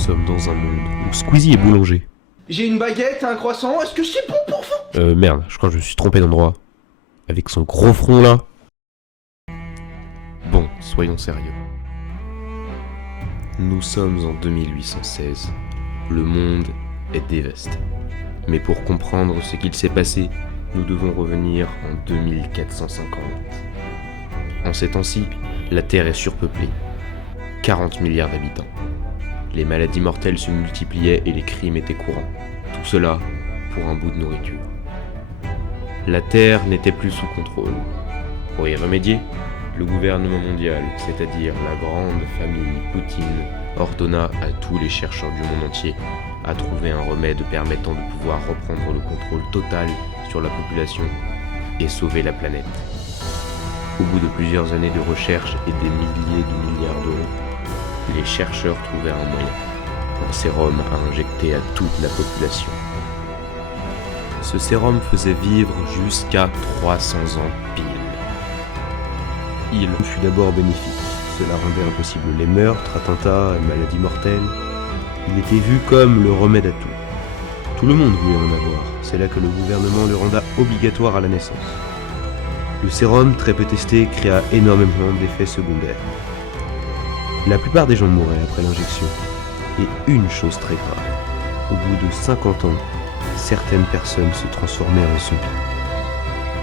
sommes dans un monde où Squeezie est boulanger. J'ai une baguette, un croissant, est-ce que c'est bon pour vous? Merde, je crois que je me suis trompé d'endroit. Avec son gros front là. Bon, soyons sérieux. Nous sommes en 2816. Le monde est dévasté. Mais pour comprendre ce qu'il s'est passé, nous devons revenir en 2450. En ces temps-ci, la Terre est surpeuplée. 40 milliards d'habitants. Les maladies mortelles se multipliaient et les crimes étaient courants. Tout cela pour un bout de nourriture. La Terre n'était plus sous contrôle. Pour y remédier, le gouvernement mondial, c'est-à-dire la grande famille Poutine, ordonna à tous les chercheurs du monde entier à trouver un remède permettant de pouvoir reprendre le contrôle total sur la population et sauver la planète. Au bout de plusieurs années de recherche et des milliers de milliards d'euros, les chercheurs trouvèrent un moyen, un sérum à injecter à toute la population. Ce sérum faisait vivre jusqu'à 300 ans pile. Il fut d'abord bénéfique. Cela rendait impossible les meurtres, attentats et maladies mortelles. Il était vu comme le remède à tout. Tout le monde voulait en avoir. C'est là que le gouvernement le renda obligatoire à la naissance. Le sérum, très peu testé, créa énormément d'effets secondaires. La plupart des gens mouraient après l'injection. Et une chose très grave, au bout de 50 ans, certaines personnes se transformaient en zombies.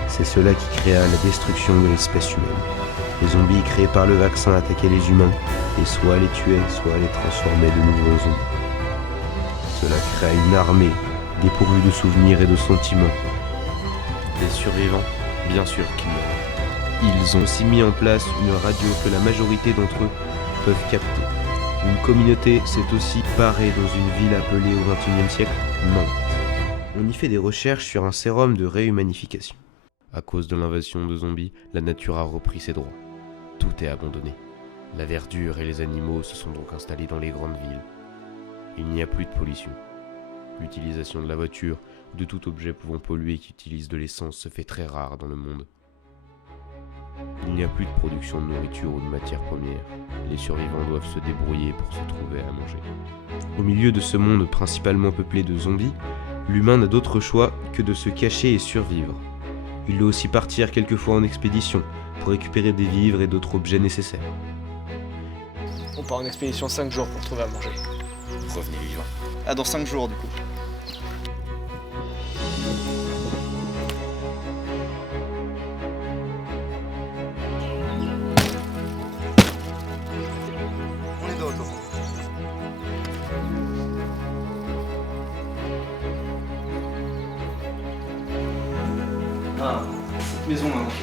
C'est cela qui créa la destruction de l'espèce humaine. Les zombies créés par le vaccin attaquaient les humains et soit les tuaient, soit les transformaient de nouveaux zombies. Cela créa une armée dépourvue de souvenirs et de sentiments. Des survivants, bien sûr qu'il y en a. Ils ont aussi mis en place une radio que la majorité d'entre eux peuvent capter. Une communauté s'est aussi parée dans une ville appelée au XXIe siècle Nantes. On y fait des recherches sur un sérum de réhumanification. À cause de l'invasion de zombies, la nature a repris ses droits. Tout est abandonné. La verdure et les animaux se sont donc installés dans les grandes villes. Il n'y a plus de pollution. L'utilisation de la voiture ou de tout objet pouvant polluer qui utilise de l'essence se fait très rare dans le monde. Il n'y a plus de production de nourriture ou de matières premières. Les survivants doivent se débrouiller pour se trouver à manger. Au milieu de ce monde principalement peuplé de zombies, l'humain n'a d'autre choix que de se cacher et survivre. Il doit aussi partir quelquefois en expédition pour récupérer des vivres et d'autres objets nécessaires. On part en expédition 5 jours pour trouver à manger. Revenez vivant. Ah, dans 5 jours du coup. On est de retour. Ah, cette maison m'a manqué.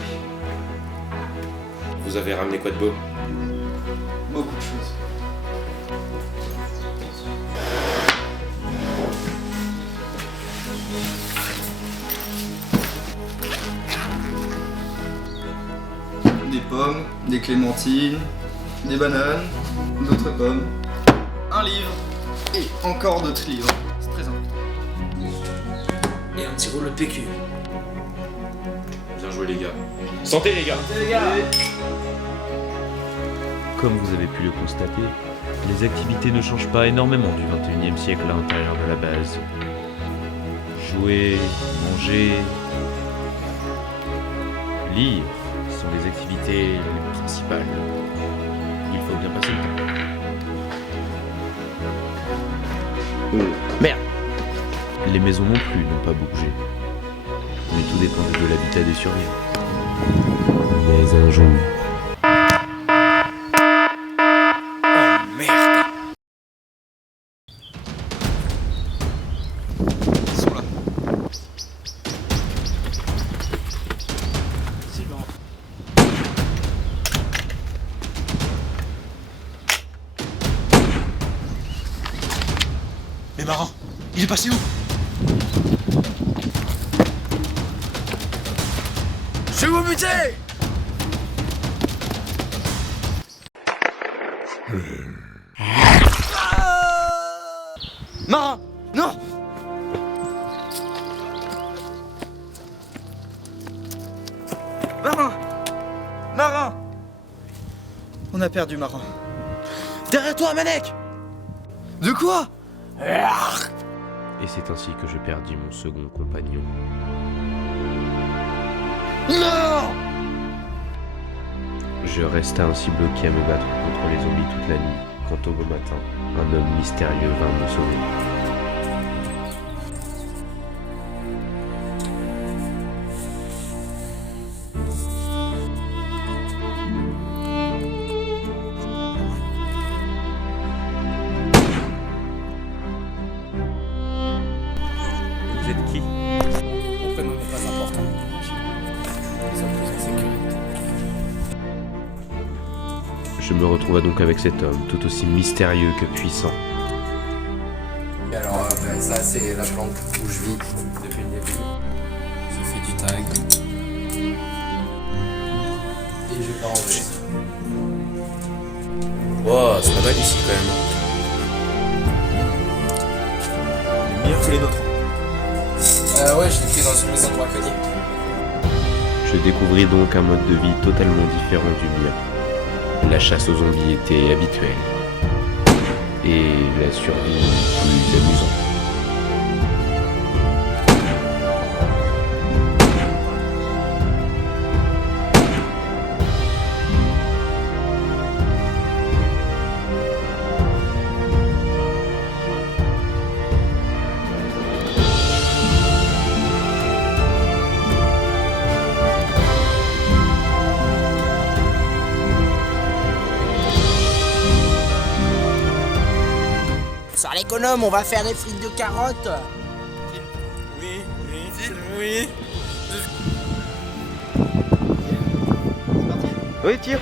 Vous avez ramené quoi de beau? Beaucoup de choses. Des pommes, des clémentines, des bananes, d'autres pommes, un livre et encore d'autres livres. C'est très important. Et un petit rouleau de PQ. Bien joué les gars. Santé les gars. Comme vous avez pu le constater, les activités ne changent pas énormément du XXIe siècle à l'intérieur de la base. Jouer, manger, lire sont les activités principales. Il faut bien passer le temps. Merde! Les maisons non plus n'ont pas bougé. Mais tout dépend de l'habitat des survivants. Mais un jour... Ils sont là. C'est bon. Mais Marin, il est passé où? Je vais vous buter! Marin! Non! Marin! Marin! On a perdu Marin. Derrière toi, Manek! De quoi? Et c'est ainsi que je perdis mon second compagnon. Non! Je restai ainsi bloqué à me battre contre les zombies toute la nuit, quand au beau matin, un homme mystérieux vint me sauver. Vous êtes qui? Mon prénom n'est pas important. Nous sommes plus en sécurité. Je me retrouva donc avec cet homme, tout aussi mystérieux que puissant. Et alors, ça, c'est la plante où je vis depuis le début. Je fais du tag. Et je pars en vrai. Wow, c'est pas mal ici quand même. Meilleur que les nôtres. Ouais, je l'ai pris dans une maison de braconnier. Je découvris donc un mode de vie totalement différent du mien. La chasse aux zombies était habituelle. Et la survie plus amusante. Sur l'économe, on va faire des frites de carottes. Oui. C'est parti? Oui, tire.